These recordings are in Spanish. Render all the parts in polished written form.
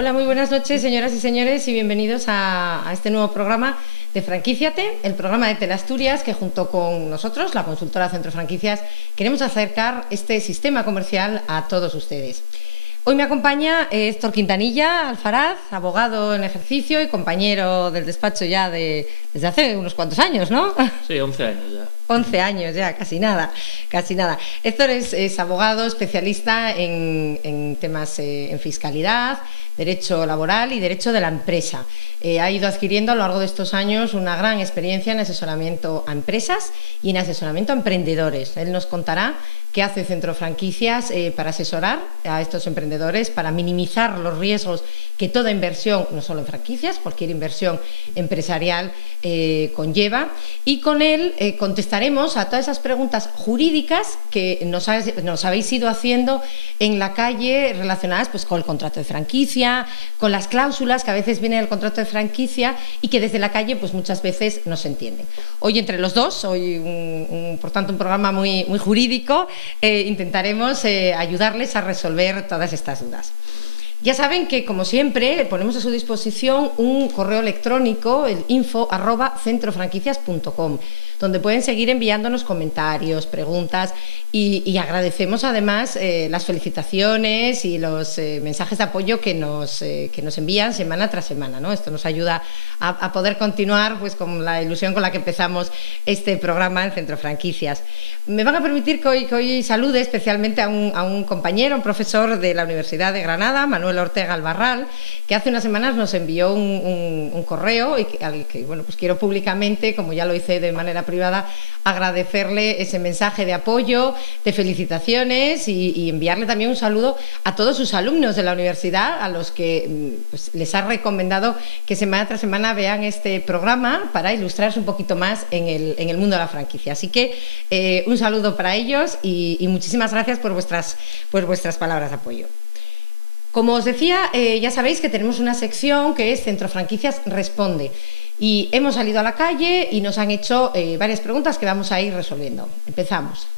Hola, muy buenas noches, señoras y señores, y bienvenidos a este nuevo programa de Franquíciate, el programa de Teleasturias que junto con nosotros, la consultora Centro Franquicias, queremos acercar este sistema comercial a todos ustedes. Hoy me acompaña Héctor Quintanilla Alfaraz, abogado en ejercicio y compañero del despacho ya desde hace unos cuantos años, ¿no? Sí, 11 años ya. 11 años ya, casi nada, casi nada. Héctor es abogado especialista en temas en fiscalidad, derecho laboral y derecho de la empresa. Ha ido adquiriendo a lo largo de estos años una gran experiencia en asesoramiento a empresas y en asesoramiento a emprendedores. Él nos contará qué hace Centro Franquicias para asesorar a estos emprendedores, para minimizar los riesgos que toda inversión, no solo en franquicias, cualquier inversión empresarial conlleva. Y con él contestaremos a todas esas preguntas jurídicas que nos habéis ido haciendo en la calle relacionadas pues, con el contrato de franquicia, con las cláusulas que a veces vienen en el contrato de franquicia y que desde la calle pues, muchas veces no se entienden. Hoy entre los dos, hoy por tanto un programa muy jurídico, intentaremos ayudarles a resolver todas estas dudas. Ya saben que, como siempre, ponemos a su disposición un correo electrónico, el info@centrofranquicias.com, donde pueden seguir enviándonos comentarios, preguntas y agradecemos además las felicitaciones y los mensajes de apoyo que nos envían semana tras semana, ¿no? Esto nos ayuda a poder continuar pues, con la ilusión con la que empezamos este programa en Centro Franquicias. Me van a permitir que hoy salude especialmente a un compañero, un profesor de la Universidad de Granada, Manuel Ortega Albarral, que hace unas semanas nos envió un correo y al que bueno, pues quiero públicamente, como ya lo hice de manera privada, agradecerle ese mensaje de apoyo, de felicitaciones y enviarle también un saludo a todos sus alumnos de la universidad, a los que pues, les ha recomendado que semana tras semana vean este programa para ilustrarse un poquito más en el mundo de la franquicia. Así que un saludo para ellos y muchísimas gracias por vuestras palabras de apoyo. Como os decía, ya sabéis que tenemos una sección que es Centro Franquicias Responde y hemos salido a la calle y nos han hecho varias preguntas que vamos a ir resolviendo. Empezamos.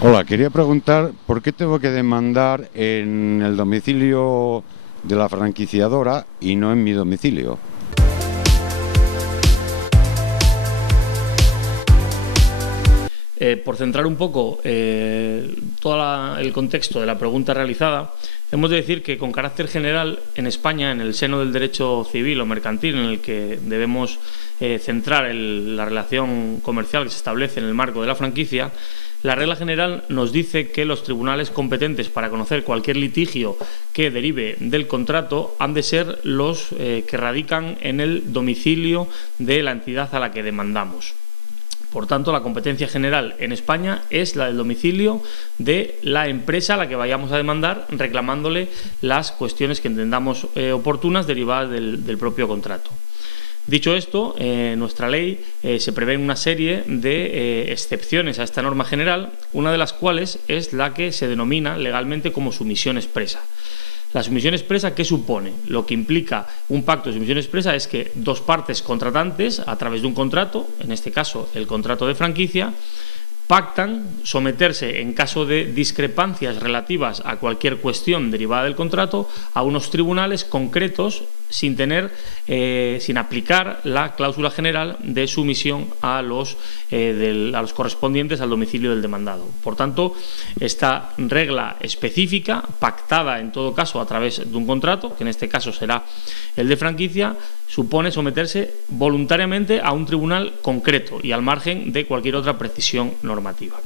Hola, quería preguntar por qué tengo que demandar en el domicilio de la franquiciadora y no en mi domicilio. Por centrar un poco todo el contexto de la pregunta realizada, hemos de decir que con carácter general en España, en el seno del derecho civil o mercantil en el que debemos centrar la relación comercial que se establece en el marco de la franquicia, la regla general nos dice que los tribunales competentes para conocer cualquier litigio que derive del contrato han de ser los que radican en el domicilio de la entidad a la que demandamos. Por tanto, la competencia general en España es la del domicilio de la empresa a la que vayamos a demandar, reclamándole las cuestiones que entendamos oportunas derivadas del propio contrato. Dicho esto, en nuestra ley se prevén una serie de excepciones a esta norma general, una de las cuales es la que se denomina legalmente como sumisión expresa. La sumisión expresa, ¿qué supone? Lo que implica un pacto de sumisión expresa es que dos partes contratantes, a través de un contrato, en este caso el contrato de franquicia, pactan someterse, en caso de discrepancias relativas a cualquier cuestión derivada del contrato, a unos tribunales concretos sin aplicar la cláusula general de sumisión a los correspondientes al domicilio del demandado. Por tanto, esta regla específica, pactada en todo caso a través de un contrato, que en este caso será el de franquicia, supone someterse voluntariamente a un tribunal concreto y al margen de cualquier otra precisión normativa.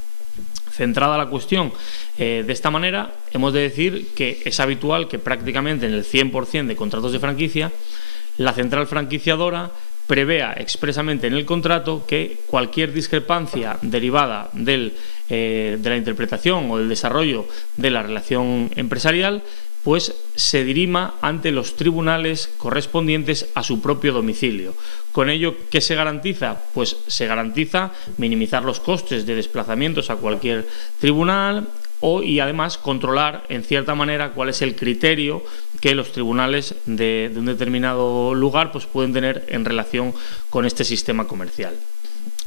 Centrada la cuestión de esta manera, hemos de decir que es habitual que prácticamente en el 100% de contratos de franquicia la central franquiciadora prevea expresamente en el contrato que cualquier discrepancia derivada de la interpretación o del desarrollo de la relación empresarial pues se dirima ante los tribunales correspondientes a su propio domicilio. Con ello, ¿qué se garantiza? Pues se garantiza minimizar los costes de desplazamientos a cualquier tribunal y además controlar en cierta manera cuál es el criterio que los tribunales de un determinado lugar pues pueden tener en relación con este sistema comercial.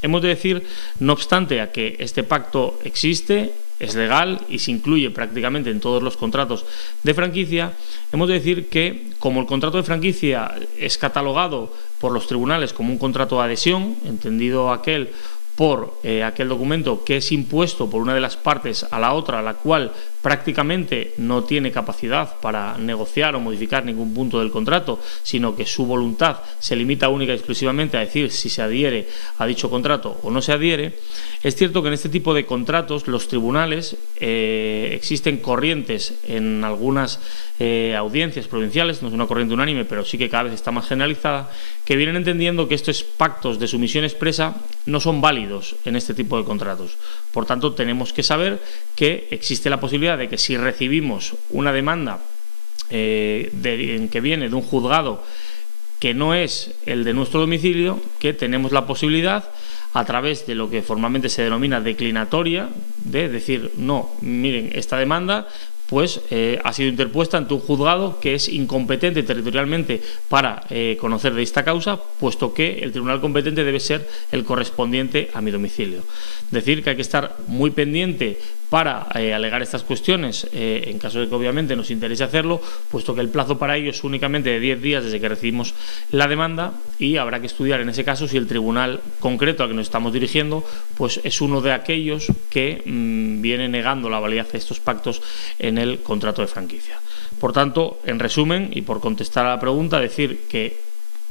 Hemos de decir, no obstante a que este pacto existe es legal y se incluye prácticamente en todos los contratos de franquicia, hemos de decir que como el contrato de franquicia es catalogado por los tribunales como un contrato de adhesión, entendido aquel por aquel documento que es impuesto por una de las partes a la otra, la cual prácticamente no tiene capacidad para negociar o modificar ningún punto del contrato, sino que su voluntad se limita única y exclusivamente a decir si se adhiere a dicho contrato o no se adhiere. Es cierto que en este tipo de contratos los tribunales, existen corrientes en algunas audiencias provinciales, no es una corriente unánime, pero sí que cada vez está más generalizada, que vienen entendiendo que estos pactos de sumisión expresa no son válidos en este tipo de contratos. Por tanto, tenemos que saber que existe la posibilidad de que si recibimos una demanda que viene de un juzgado que no es el de nuestro domicilio, que tenemos la posibilidad, a través de lo que formalmente se denomina declinatoria, de decir, no, miren, esta demanda pues ha sido interpuesta ante un juzgado que es incompetente territorialmente para conocer de esta causa, puesto que el tribunal competente debe ser el correspondiente a mi domicilio. Decir que hay que estar muy pendiente para alegar estas cuestiones, en caso de que obviamente nos interese hacerlo, puesto que el plazo para ello es únicamente de 10 días desde que recibimos la demanda, y habrá que estudiar en ese caso si el tribunal concreto al que nos estamos dirigiendo pues es uno de aquellos que viene negando la validez de estos pactos en el contrato de franquicia. Por tanto, en resumen, y por contestar a la pregunta, decir que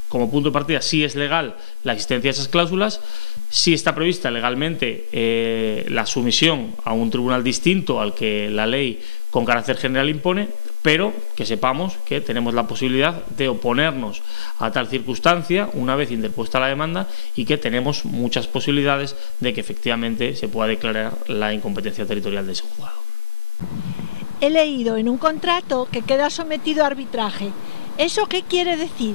como punto de partida sí es legal la existencia de esas cláusulas, sí está prevista legalmente la sumisión a un tribunal distinto al que la ley con carácter general impone, pero que sepamos que tenemos la posibilidad de oponernos a tal circunstancia una vez interpuesta la demanda, y que tenemos muchas posibilidades de que efectivamente se pueda declarar la incompetencia territorial de ese juzgado. He leído en un contrato que queda sometido a arbitraje. ¿Eso qué quiere decir?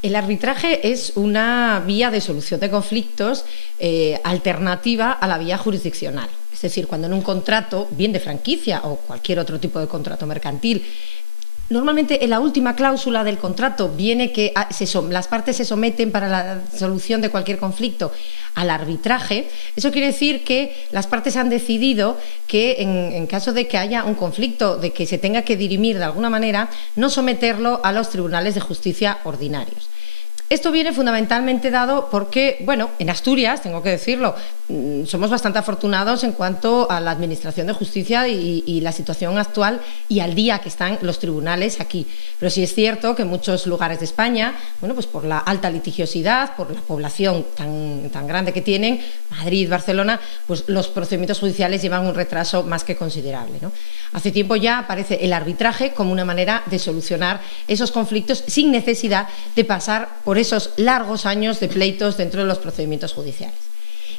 El arbitraje es una vía de solución de conflictos alternativa a la vía jurisdiccional. Es decir, cuando en un contrato, bien de franquicia o cualquier otro tipo de contrato mercantil, normalmente en la última cláusula del contrato viene que las partes se someten para la solución de cualquier conflicto al arbitraje. Eso quiere decir que las partes han decidido que en caso de que haya un conflicto, de que se tenga que dirimir de alguna manera, no someterlo a los tribunales de justicia ordinarios. Esto viene fundamentalmente dado porque, bueno, en Asturias, tengo que decirlo, somos bastante afortunados en cuanto a la administración de justicia y la situación actual y al día que están los tribunales aquí. Pero sí es cierto que en muchos lugares de España, bueno, pues por la alta litigiosidad, por la población tan grande que tienen, Madrid, Barcelona, pues los procedimientos judiciales llevan un retraso más que considerable, ¿no? Hace tiempo ya aparece el arbitraje como una manera de solucionar esos conflictos sin necesidad de pasar por esos largos años de pleitos dentro de los procedimientos judiciales.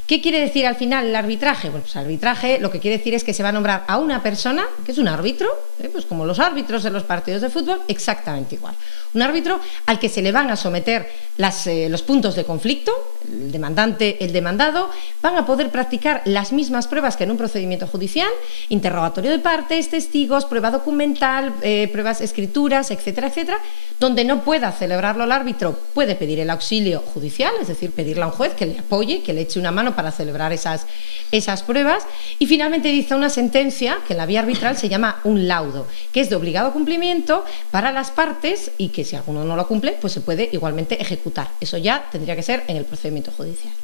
¿Qué quiere decir al final el arbitraje? Bueno, pues el arbitraje lo que quiere decir es que se va a nombrar a una persona, que es un árbitro, pues como los árbitros de los partidos de fútbol, exactamente igual. Un árbitro al que se le van a someter los puntos de conflicto, el demandante, el demandado, van a poder practicar las mismas pruebas que en un procedimiento judicial, interrogatorio de partes, testigos, prueba documental, pruebas escrituras, etcétera, etcétera. Donde no pueda celebrarlo el árbitro, puede pedir el auxilio judicial, es decir, pedirle a un juez que le apoye, que le eche una mano para celebrar esas pruebas. Y finalmente dicta una sentencia que en la vía arbitral se llama un laudo, que es de obligado cumplimiento para las partes y que si alguno no lo cumple, pues se puede igualmente ejecutar. Eso ya tendría que ser en el procedimiento judicial.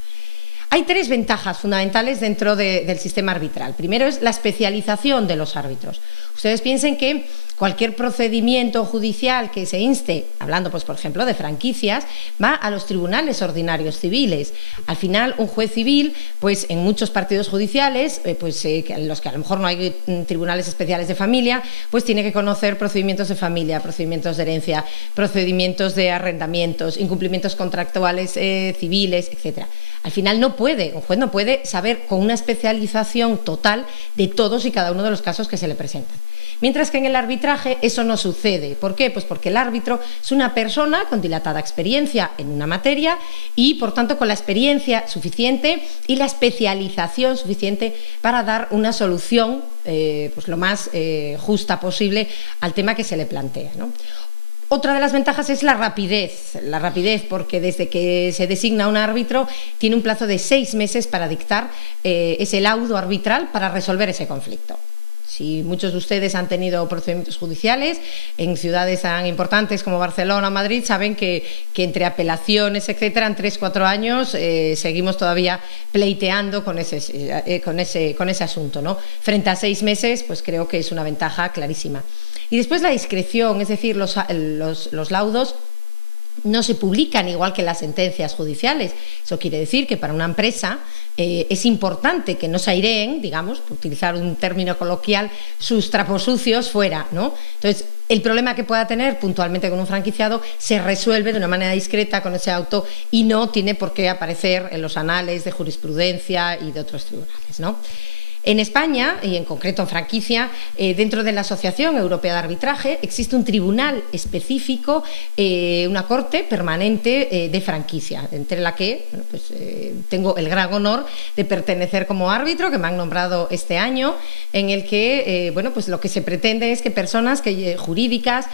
Hay tres ventajas fundamentales dentro del sistema arbitral. Primero es la especialización de los árbitros. Ustedes piensen que cualquier procedimiento judicial que se inste, hablando pues por ejemplo de franquicias, va a los tribunales ordinarios civiles. Al final un juez civil, pues en muchos partidos judiciales, en los que a lo mejor no hay tribunales especiales de familia, pues tiene que conocer procedimientos de familia, procedimientos de herencia, procedimientos de arrendamientos, incumplimientos contractuales civiles, etcétera. Al final un juez no puede saber con una especialización total de todos y cada uno de los casos que se le presentan. Mientras que en el arbitraje eso no sucede. ¿Por qué? Pues porque el árbitro es una persona con dilatada experiencia en una materia y, por tanto, con la experiencia suficiente y la especialización suficiente para dar una solución pues lo más justa posible al tema que se le plantea, ¿no? Otra de las ventajas es la rapidez, porque desde que se designa un árbitro tiene un plazo de 6 meses para dictar ese laudo arbitral para resolver ese conflicto. Si muchos de ustedes han tenido procedimientos judiciales en ciudades tan importantes como Barcelona o Madrid, saben que entre apelaciones, etcétera, en 3-4 años seguimos todavía pleiteando con ese asunto, ¿no? Frente a 6 meses, pues creo que es una ventaja clarísima. Y después la discreción, es decir, los laudos no se publican igual que las sentencias judiciales. Eso quiere decir que para una empresa es importante que no se aireen, digamos, por utilizar un término coloquial, sus trapos sucios fuera, ¿no? Entonces, el problema que pueda tener puntualmente con un franquiciado se resuelve de una manera discreta con ese auto y no tiene por qué aparecer en los anales de jurisprudencia y de otros tribunales, ¿no? En España, y en concreto en franquicia, dentro de la Asociación Europea de Arbitraje existe un tribunal específico, una corte permanente de franquicia, entre la que tengo el gran honor de pertenecer como árbitro, que me han nombrado este año, en el que lo que se pretende es que personas jurídicas,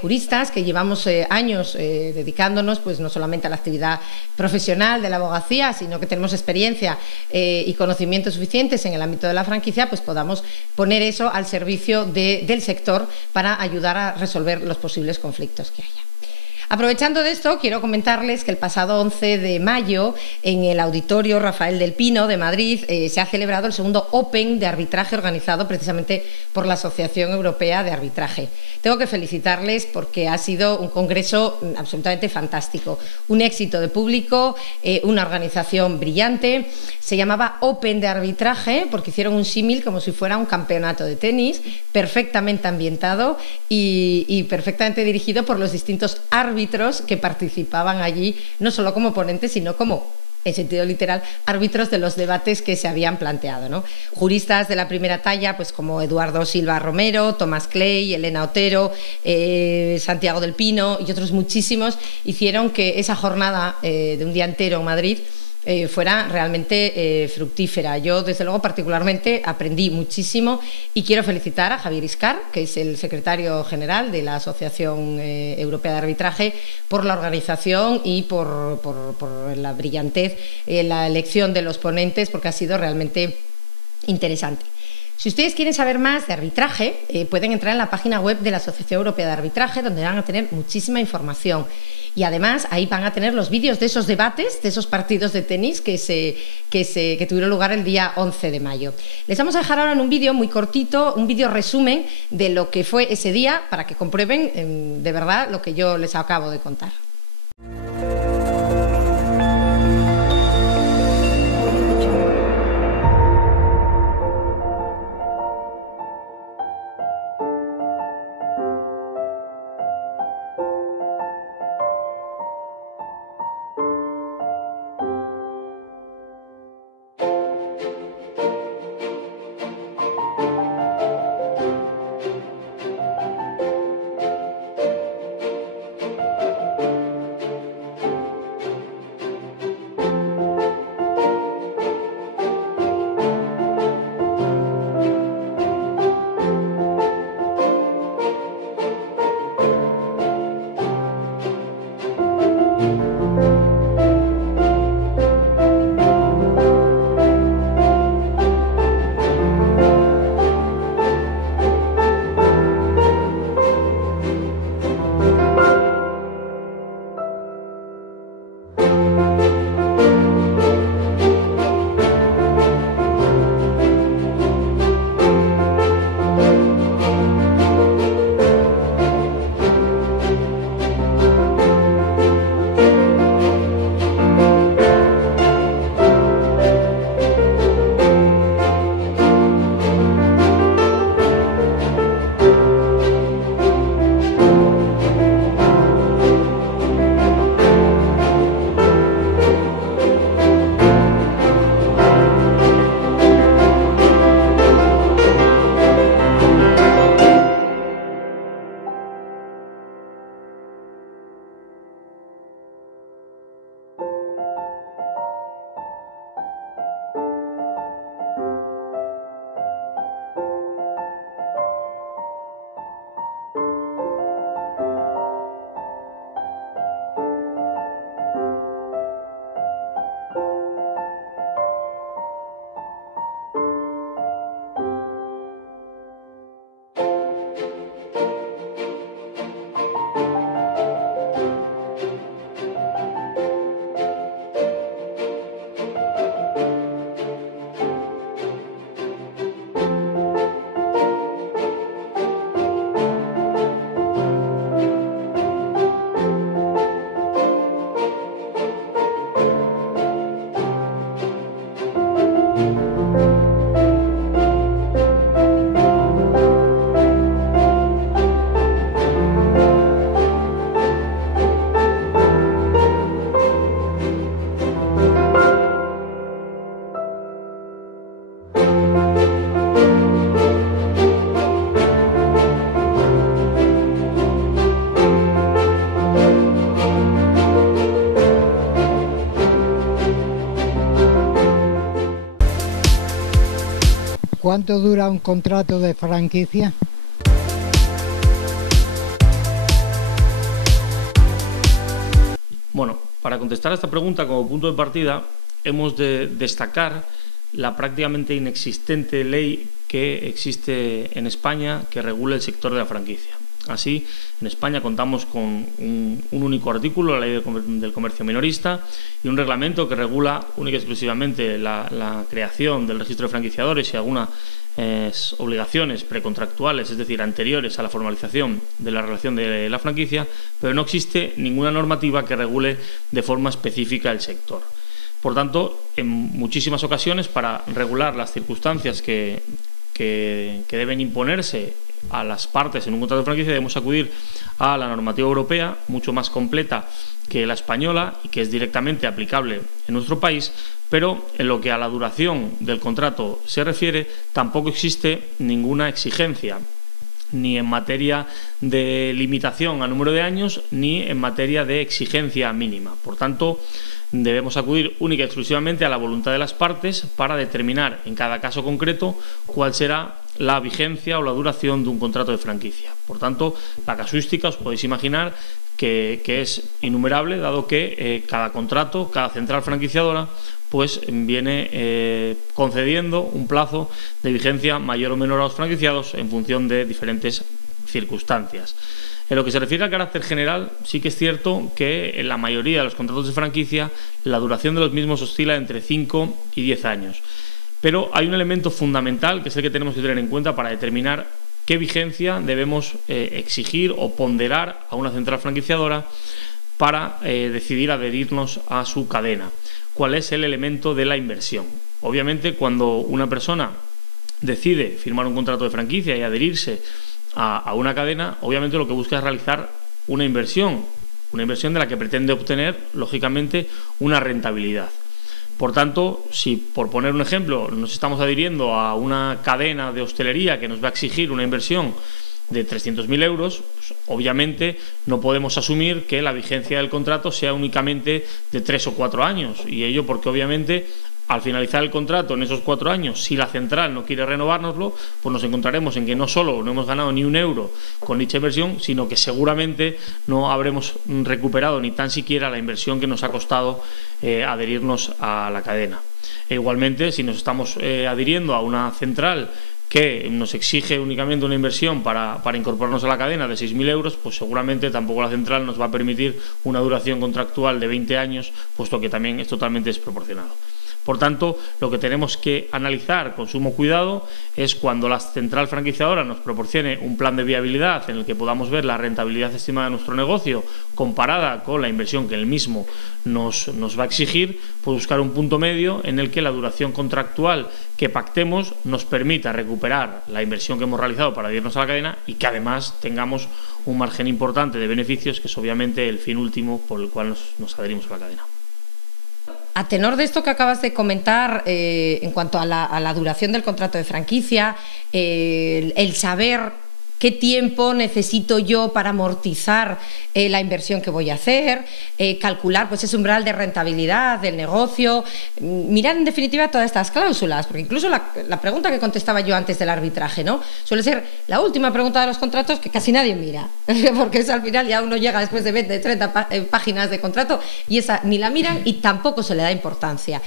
juristas, que llevamos años dedicándonos pues no solamente a la actividad profesional de la abogacía, sino que tenemos experiencia y conocimientos suficientes en el ámbito de la franquicia, pues podamos poner eso al servicio del sector para ayudar a resolver los posibles conflictos que haya. Aprovechando de esto, quiero comentarles que el pasado 11 de mayo, en el Auditorio Rafael del Pino de Madrid, se ha celebrado el segundo Open de arbitraje organizado precisamente por la Asociación Europea de Arbitraje. Tengo que felicitarles porque ha sido un congreso absolutamente fantástico, un éxito de público, una organización brillante. Se llamaba Open de Arbitraje porque hicieron un símil como si fuera un campeonato de tenis, perfectamente ambientado y perfectamente dirigido por los distintos árbitros que participaban allí, no solo como ponentes, sino como, en sentido literal, árbitros de los debates que se habían planteado, ¿no? Juristas de la primera talla, pues como Eduardo Silva Romero, Tomás Clay, Elena Otero, Santiago del Pino y otros muchísimos, hicieron que esa jornada de un día entero en Madrid fuera realmente fructífera. Yo, desde luego, particularmente aprendí muchísimo y quiero felicitar a Javier Iscar, que es el secretario general de la Asociación Europea de Arbitraje, por la organización y por la brillantez en la elección de los ponentes, porque ha sido realmente interesante. Si ustedes quieren saber más de arbitraje, pueden entrar en la página web de la Asociación Europea de Arbitraje, donde van a tener muchísima información. Y además ahí van a tener los vídeos de esos debates, de esos partidos de tenis que tuvieron lugar el día 11 de mayo. Les vamos a dejar ahora en un vídeo muy cortito, un vídeo resumen de lo que fue ese día, para que comprueben de verdad lo que yo les acabo de contar. ¿Cuánto dura un contrato de franquicia? Bueno, para contestar a esta pregunta como punto de partida, hemos de destacar la prácticamente inexistente ley que existe en España que regula el sector de la franquicia. Así, en España contamos con un único artículo, la Ley del Comercio Minorista, y un reglamento que regula única y exclusivamente la creación del registro de franquiciadores y algunas obligaciones precontractuales, es decir, anteriores a la formalización de la relación de la franquicia, pero no existe ninguna normativa que regule de forma específica el sector. Por tanto, en muchísimas ocasiones, para regular las circunstancias que deben imponerse a las partes en un contrato de franquicia, debemos acudir a la normativa europea, mucho más completa que la española y que es directamente aplicable en nuestro país, pero en lo que a la duración del contrato se refiere, tampoco existe ninguna exigencia, ni en materia de limitación al número de años, ni en materia de exigencia mínima. Por tanto, debemos acudir única y exclusivamente a la voluntad de las partes para determinar en cada caso concreto cuál será la vigencia o la duración de un contrato de franquicia. Por tanto, la casuística os podéis imaginar que es innumerable, dado que cada contrato, cada central franquiciadora, pues viene concediendo un plazo de vigencia mayor o menor a los franquiciados en función de diferentes circunstancias. En lo que se refiere al carácter general, sí que es cierto que en la mayoría de los contratos de franquicia la duración de los mismos oscila entre 5 y 10 años. Pero hay un elemento fundamental que es el que tenemos que tener en cuenta para determinar qué vigencia debemos exigir o ponderar a una central franquiciadora para decidir adherirnos a su cadena. ¿Cuál es el elemento de la inversión? Obviamente, cuando una persona decide firmar un contrato de franquicia y adherirse a una cadena, obviamente lo que busca es realizar una inversión de la que pretende obtener, lógicamente, una rentabilidad. Por tanto, si, por poner un ejemplo, nos estamos adhiriendo a una cadena de hostelería que nos va a exigir una inversión de 300.000 euros, pues, obviamente no podemos asumir que la vigencia del contrato sea únicamente de 3 o 4 años, y ello porque obviamente al finalizar el contrato en esos 4 años, si la central no quiere renovárnoslo, pues nos encontraremos en que no solo no hemos ganado ni un euro con dicha inversión, sino que seguramente no habremos recuperado ni tan siquiera la inversión que nos ha costado adherirnos a la cadena. E igualmente, si nos estamos adhiriendo a una central que nos exige únicamente una inversión para incorporarnos a la cadena de 6.000 euros, pues seguramente tampoco la central nos va a permitir una duración contractual de 20 años, puesto que también es totalmente desproporcionado. Por tanto, lo que tenemos que analizar con sumo cuidado es cuando la central franquiciadora nos proporcione un plan de viabilidad en el que podamos ver la rentabilidad estimada de nuestro negocio comparada con la inversión que él mismo nos va a exigir, pues buscar un punto medio en el que la duración contractual que pactemos nos permita recuperar la inversión que hemos realizado para adherirnos a la cadena y que además tengamos un margen importante de beneficios, que es obviamente el fin último por el cual nos adherimos a la cadena. A tenor de esto que acabas de comentar en cuanto a la duración del contrato de franquicia, el saber qué tiempo necesito yo para amortizar la inversión que voy a hacer, calcular pues ese umbral de rentabilidad del negocio, mirar en definitiva todas estas cláusulas, porque incluso la pregunta que contestaba yo antes del arbitraje, ¿no?, suele ser la última pregunta de los contratos que casi nadie mira, porque eso al final ya uno llega después de 20, 30 páginas de contrato y esa ni la miran y tampoco se le da importancia.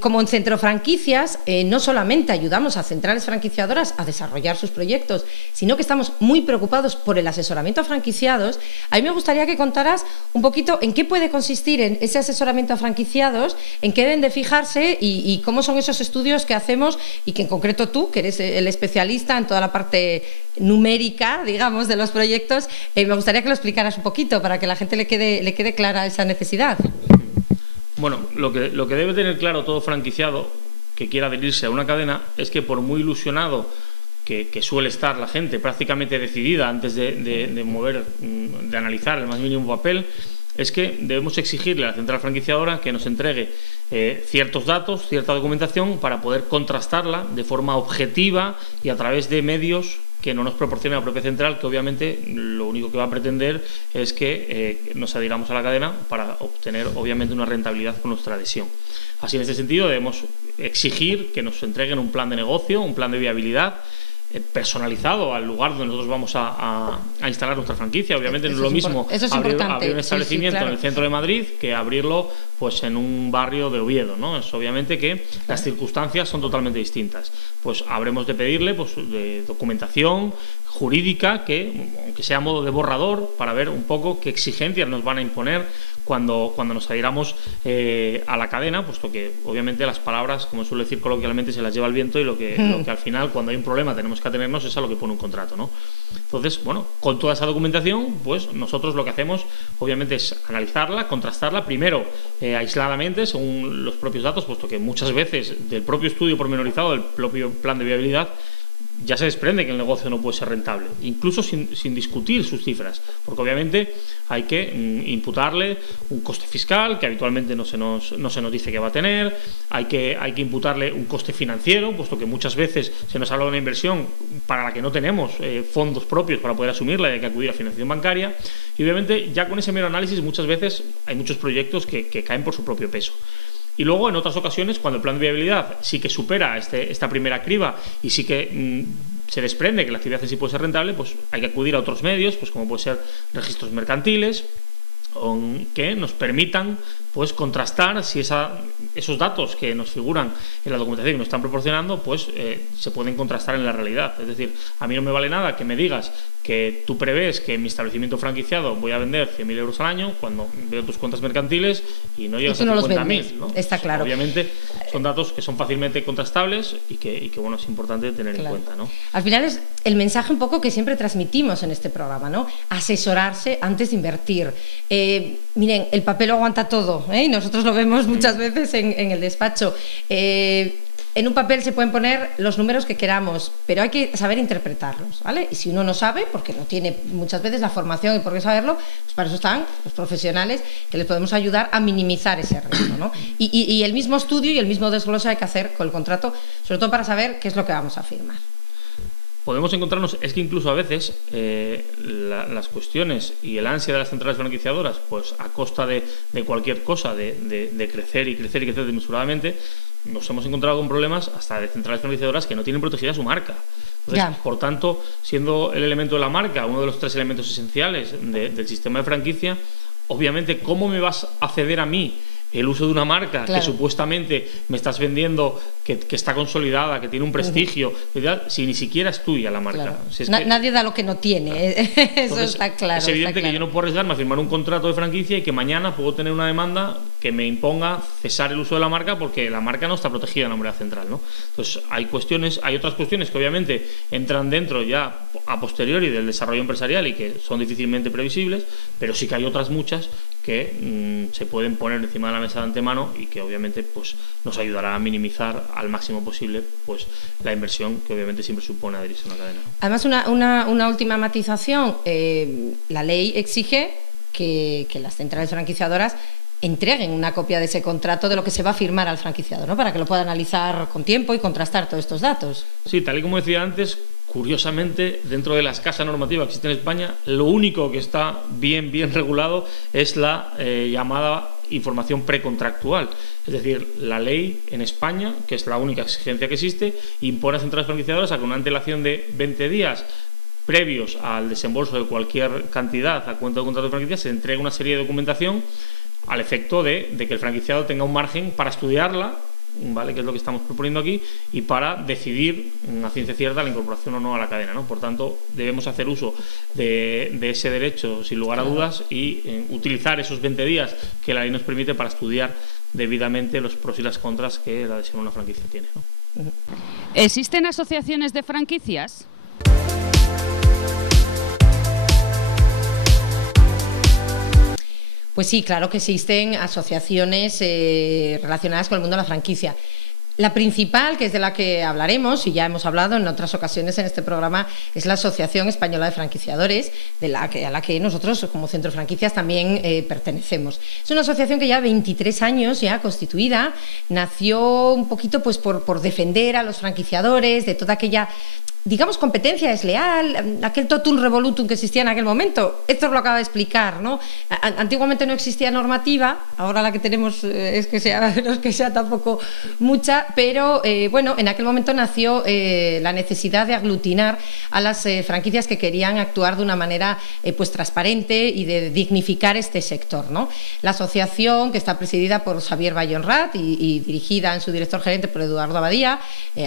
Como en Centro Franquicias, no solamente ayudamos a centrales franquiciadoras a desarrollar sus proyectos, sino que estamos muy preocupados por el asesoramiento a franquiciados. A mí me gustaría que contaras un poquito en qué puede consistir en ese asesoramiento a franquiciados, en qué deben de fijarse y cómo son esos estudios que hacemos y que en concreto tú, que eres el especialista en toda la parte numérica, digamos, de los proyectos, me gustaría que lo explicaras un poquito para que a la gente le quede clara esa necesidad. Bueno, lo que debe tener claro todo franquiciado que quiera adherirse a una cadena es que, por muy ilusionado que suele estar la gente, prácticamente decidida antes de analizar el más mínimo papel, es que debemos exigirle a la central franquiciadora que nos entregue ciertos datos, cierta documentación, para poder contrastarla de forma objetiva y a través de medios que no nos proporcione la propia central, que obviamente lo único que va a pretender es que nos adhiramos a la cadena para obtener obviamente una rentabilidad con nuestra adhesión. Así, en este sentido, debemos exigir que nos entreguen un plan de negocio, un plan de viabilidad personalizado al lugar donde nosotros vamos a instalar nuestra franquicia. Obviamente no es lo mismo abrir un establecimiento en el centro de Madrid que abrirlo pues en un barrio de Oviedo, ¿no? Es obviamente que las circunstancias son totalmente distintas. Pues habremos de pedirle pues de documentación jurídica que, aunque sea a modo de borrador, para ver un poco qué exigencias nos van a imponer cuando nos adhiramos a la cadena, puesto que obviamente las palabras, como suele decir coloquialmente, se las lleva el viento, y lo que al final, cuando hay un problema, tenemos que atenernos es a lo que pone un contrato, ¿no? Entonces, bueno, con toda esa documentación, pues nosotros lo que hacemos obviamente es analizarla, contrastarla, primero aisladamente, según los propios datos, puesto que muchas veces del propio estudio pormenorizado, del propio plan de viabilidad, ya se desprende que el negocio no puede ser rentable, incluso sin discutir sus cifras, porque obviamente hay que imputarle un coste fiscal que habitualmente no se nos dice que va a tener, hay que imputarle un coste financiero, puesto que muchas veces se nos habla de una inversión para la que no tenemos fondos propios para poder asumirla y hay que acudir a financiación bancaria, y obviamente ya con ese mero análisis muchas veces hay muchos proyectos que caen por su propio peso. Y luego, en otras ocasiones, cuando el plan de viabilidad sí que supera esta primera criba y sí que se desprende que la actividad en sí puede ser rentable, pues hay que acudir a otros medios, pues como puede ser registros mercantiles, que nos permitan pues contrastar si esos datos que nos figuran en la documentación que nos están proporcionando pues se pueden contrastar en la realidad. Es decir, a mí no me vale nada que me digas que tú prevés que en mi establecimiento franquiciado voy a vender 100.000 euros al año cuando veo tus cuentas mercantiles y no llegas a 50.000, ¿no? Está claro. Obviamente son datos que son fácilmente contrastables y que bueno, es importante tener en cuenta, ¿no? Al final es el mensaje un poco que siempre transmitimos en este programa, ¿no? Asesorarse antes de invertir. Miren, el papel lo aguanta todo, y nosotros lo vemos muchas veces en el despacho. En un papel se pueden poner los números que queramos, pero hay que saber interpretarlos, ¿vale? Y si uno no sabe, porque no tiene muchas veces la formación y por qué saberlo, pues para eso están los profesionales que les podemos ayudar a minimizar ese riesgo, ¿no? Y el mismo estudio y el mismo desglose hay que hacer con el contrato, sobre todo para saber qué es lo que vamos a firmar. Podemos encontrarnos, es que incluso a veces las cuestiones y el ansia de las centrales franquiciadoras, pues a costa de cualquier cosa, de crecer y crecer y crecer desmesuradamente, nos hemos encontrado con problemas hasta de centrales franquiciadoras que no tienen protegida su marca. Entonces, por tanto, siendo el elemento de la marca uno de los 3 elementos esenciales del sistema de franquicia, obviamente, ¿cómo me vas a ceder a mí el uso de una marca que supuestamente me estás vendiendo, que está consolidada, que tiene un prestigio, si ni siquiera es tuya la marca? Claro. Si es nadie da lo que no tiene, eso está claro. Es evidente que yo no puedo arriesgarme a firmar un contrato de franquicia y que mañana puedo tener una demanda que me imponga cesar el uso de la marca porque la marca no está protegida en la moneda central, ¿no? Entonces hay otras cuestiones que obviamente entran dentro ya a posteriori del desarrollo empresarial y que son difícilmente previsibles, pero sí que hay otras muchas que se pueden poner encima de la mesa de antemano y que obviamente pues nos ayudará a minimizar al máximo posible pues la inversión que obviamente siempre supone adherirse a una cadena, ¿no? Además, una última matización, la ley exige que las centrales franquiciadoras entreguen una copia de ese contrato de lo que se va a firmar al franquiciado, ¿no? Para que lo pueda analizar con tiempo y contrastar todos estos datos. Sí, tal y como decía antes, curiosamente, dentro de la escasa normativa que existe en España, lo único que está bien regulado es la llamada información precontractual. Es decir, la ley en España, que es la única exigencia que existe, impone a centrales franquiciadoras a que una antelación de 20 días previos al desembolso de cualquier cantidad a cuenta de contrato de franquicia se entregue una serie de documentación al efecto de que el franquiciado tenga un margen para estudiarla, ¿vale?, que es lo que estamos proponiendo aquí, y para decidir a ciencia cierta la incorporación o no a la cadena, ¿no? Por tanto, debemos hacer uso de ese derecho sin lugar a dudas y utilizar esos 20 días que la ley nos permite para estudiar debidamente los pros y las contras que la adhesión a una franquicia tiene, ¿no? ¿Existen asociaciones de franquicias? Pues sí, claro que existen asociaciones relacionadas con el mundo de la franquicia. La principal, que es de la que hablaremos y ya hemos hablado en otras ocasiones en este programa, es la Asociación Española de Franquiciadores, a la que nosotros como Centro de Franquicias también pertenecemos. Es una asociación que ya 23 años ya constituida, nació un poquito pues por defender a los franquiciadores de toda aquella digamos, competencia desleal, aquel totum revolutum que existía en aquel momento. Héctor lo acaba de explicar, ¿no? Antiguamente no existía normativa, ahora la que tenemos no es que sea tampoco mucha, pero bueno, en aquel momento nació la necesidad de aglutinar a las franquicias que querían actuar de una manera pues transparente y de dignificar este sector, ¿no? La asociación, que está presidida por Xavier Bayonrat y dirigida en su director gerente por Eduardo Abadía,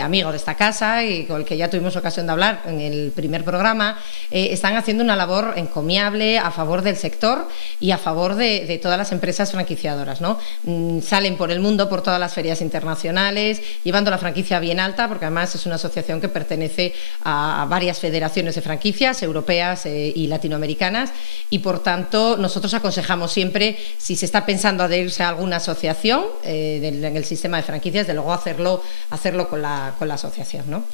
amigo de esta casa y con el que ya tuvimos ocasión de hablar en el primer programa, están haciendo una labor encomiable a favor del sector y a favor de todas las empresas franquiciadoras, ¿no? Salen por el mundo, por todas las ferias internacionales, llevando la franquicia bien alta, porque además es una asociación que pertenece a varias federaciones de franquicias europeas y latinoamericanas, y por tanto nosotros aconsejamos siempre, si se está pensando adherirse a alguna asociación en el sistema de franquicias, de luego hacerlo con la asociación, ¿no?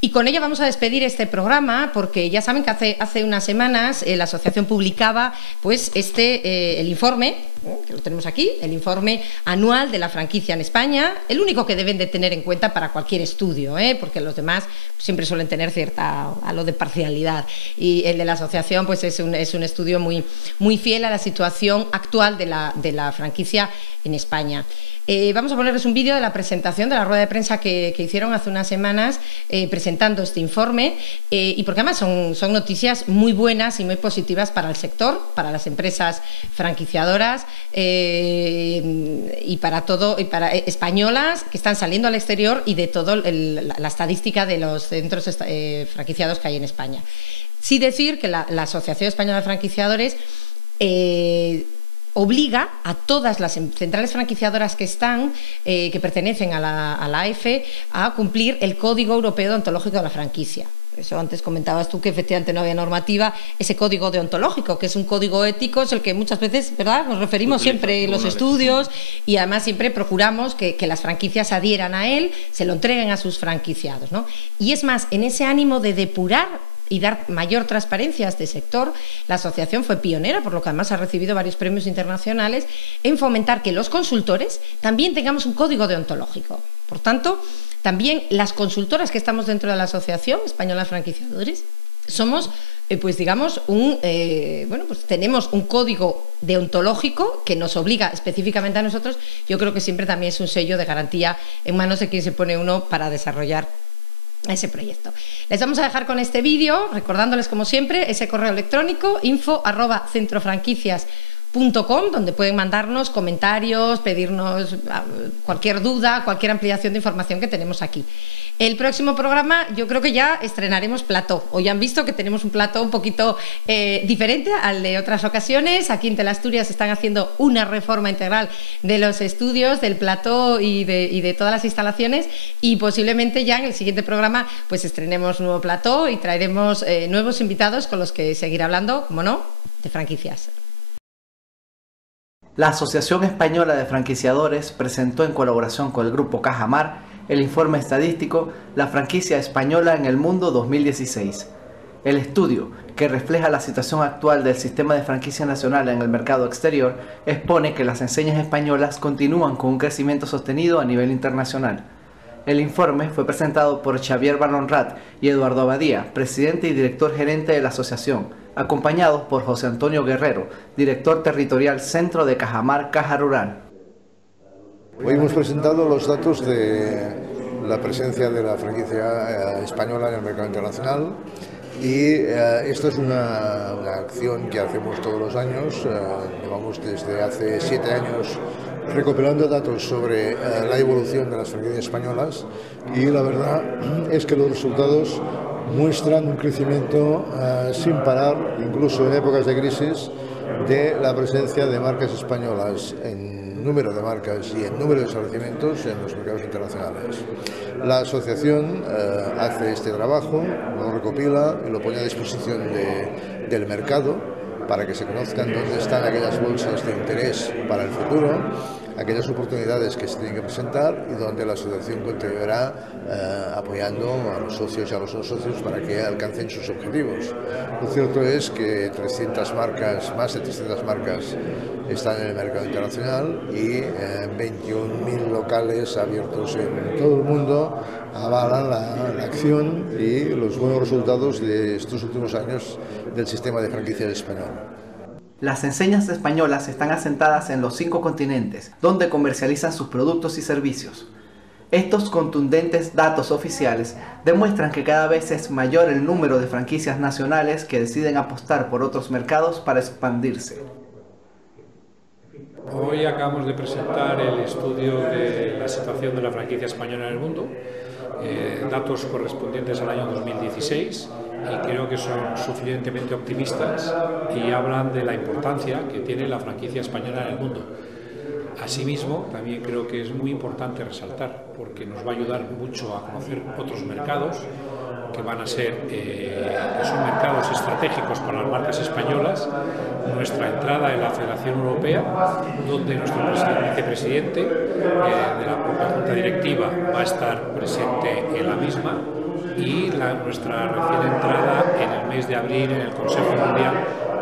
Y con ella vamos a despedir este programa, porque ya saben que hace unas semanas la asociación publicaba pues el informe, que lo tenemos aquí, el informe anual de la franquicia en España, el único que deben de tener en cuenta para cualquier estudio, porque los demás siempre suelen tener cierta halo de parcialidad, y el de la asociación pues es un estudio muy fiel a la situación actual de la franquicia en España. Vamos a ponerles un vídeo de la presentación de la rueda de prensa que hicieron hace unas semanas presentando este informe, y porque además son noticias muy buenas y muy positivas para el sector, para las empresas franquiciadoras y para españolas que están saliendo al exterior, y de toda la estadística de los centros franquiciados que hay en España. Sí decir que la Asociación Española de Franquiciadores obliga a todas las centrales franquiciadoras que pertenecen a la AEFE a cumplir el Código Europeo Deontológico de la Franquicia. Eso antes comentabas tú que efectivamente no había normativa. Ese código deontológico, que es un código ético, es el que muchas veces, ¿verdad?, nos referimos siempre en los estudios, y además siempre procuramos que las franquicias adhieran a él, se lo entreguen a sus franquiciados, ¿no? Y es más, en ese ánimo de depurar y dar mayor transparencia a este sector, la asociación fue pionera, por lo que además ha recibido varios premios internacionales, en fomentar que los consultores también tengamos un código deontológico. Por tanto, también las consultoras que estamos dentro de la Asociación Española de Franquiciadores somos, pues digamos, pues tenemos un código deontológico que nos obliga específicamente a nosotros. Yo creo que siempre también es un sello de garantía en manos de quien se pone uno para desarrollar ese proyecto. Les vamos a dejar con este vídeo, recordándoles como siempre ese correo electrónico info@centrofranquicias.com, donde pueden mandarnos comentarios, pedirnos cualquier duda, cualquier ampliación de información que tenemos aquí. El próximo programa yo creo que ya estrenaremos plató. Hoy han visto que tenemos un plató un poquito diferente al de otras ocasiones. Aquí en Teleasturias están haciendo una reforma integral de los estudios, del plató y de todas las instalaciones, y posiblemente ya en el siguiente programa pues estrenemos nuevo plató y traeremos nuevos invitados con los que seguir hablando, como no, de franquicias. La Asociación Española de Franquiciadores presentó, en colaboración con el Grupo Cajamar, el informe estadístico La franquicia española en el mundo 2016. El estudio, que refleja la situación actual del sistema de franquicia nacional en el mercado exterior, expone que las enseñas españolas continúan con un crecimiento sostenido a nivel internacional. El informe fue presentado por Xavier Bayonrat y Eduardo Abadía, presidente y director gerente de la asociación, acompañados por José Antonio Guerrero, director territorial Centro de Cajamar Caja Rural. Hoy hemos presentado los datos de la presencia de la franquicia española en el mercado internacional, y esto es una acción que hacemos todos los años. Llevamos desde hace 7 años recopilando datos sobre la evolución de las franquicias españolas, y la verdad es que los resultados muestran un crecimiento sin parar, incluso en épocas de crisis, de la presencia de marcas españolas en número de marcas y en número de establecimientos en los mercados internacionales. La asociación hace este trabajo, lo recopila y lo pone a disposición del mercado para que se conozcan dónde están aquellas bolsas de interés para el futuro, aquellas oportunidades que se tienen que presentar y donde la asociación continuará apoyando a los socios y a los no socios para que alcancen sus objetivos. Lo cierto es que más de 300 marcas están en el mercado internacional y 21.000 locales abiertos en todo el mundo avalan la acción y los buenos resultados de estos últimos años del sistema de franquicias español. Las enseñas españolas están asentadas en los 5 continentes, donde comercializan sus productos y servicios. Estos contundentes datos oficiales demuestran que cada vez es mayor el número de franquicias nacionales que deciden apostar por otros mercados para expandirse. Hoy acabamos de presentar el estudio de la situación de la franquicia española en el mundo, datos correspondientes al año 2016, y creo que son suficientemente optimistas y hablan de la importancia que tiene la franquicia española en el mundo. Asimismo, también creo que es muy importante resaltar, porque nos va a ayudar mucho a conocer otros mercados que van a ser, que son mercados estratégicos para las marcas españolas, nuestra entrada en la Federación Europea, donde nuestro vicepresidente de la propia Junta Directiva va a estar presente en la misma, y nuestra recién entrada en el mes de abril en el Consejo Mundial,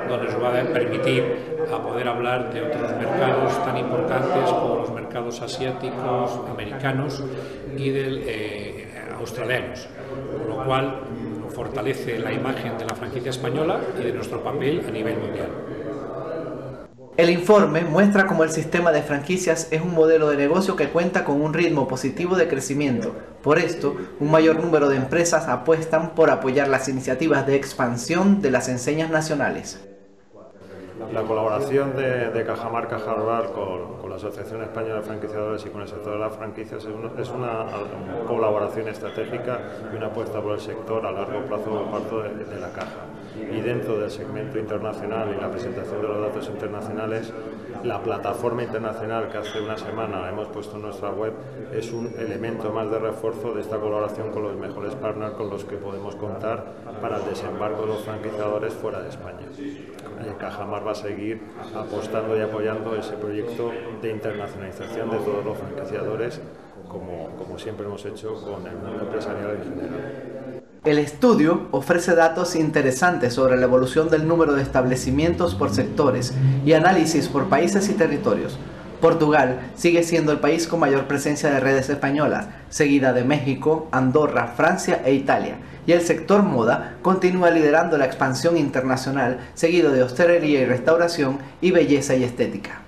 donde nos va a permitir a poder hablar de otros mercados tan importantes como los mercados asiáticos, americanos y australianos, con lo cual fortalece la imagen de la franquicia española y de nuestro papel a nivel mundial. El informe muestra cómo el sistema de franquicias es un modelo de negocio que cuenta con un ritmo positivo de crecimiento. Por esto, un mayor número de empresas apuestan por apoyar las iniciativas de expansión de las enseñas nacionales. La colaboración de Cajamar Caja Rural con la Asociación Española de Franquiciadores y con el sector de las franquicias es una colaboración estratégica y una apuesta por el sector a largo plazo por parte de la Caja. Y dentro del segmento internacional y la presentación de los datos internacionales, la plataforma internacional que hace una semana hemos puesto en nuestra web es un elemento más de refuerzo de esta colaboración con los mejores partners con los que podemos contar para el desembarco de los franquiciadores fuera de España. Cajamar va a seguir apostando y apoyando ese proyecto de internacionalización de todos los franquiciadores, como siempre hemos hecho con el mundo empresarial en general. El estudio ofrece datos interesantes sobre la evolución del número de establecimientos por sectores y análisis por países y territorios. Portugal sigue siendo el país con mayor presencia de redes españolas, seguida de México, Andorra, Francia e Italia. Y el sector moda continúa liderando la expansión internacional, seguido de hostelería y restauración y belleza y estética.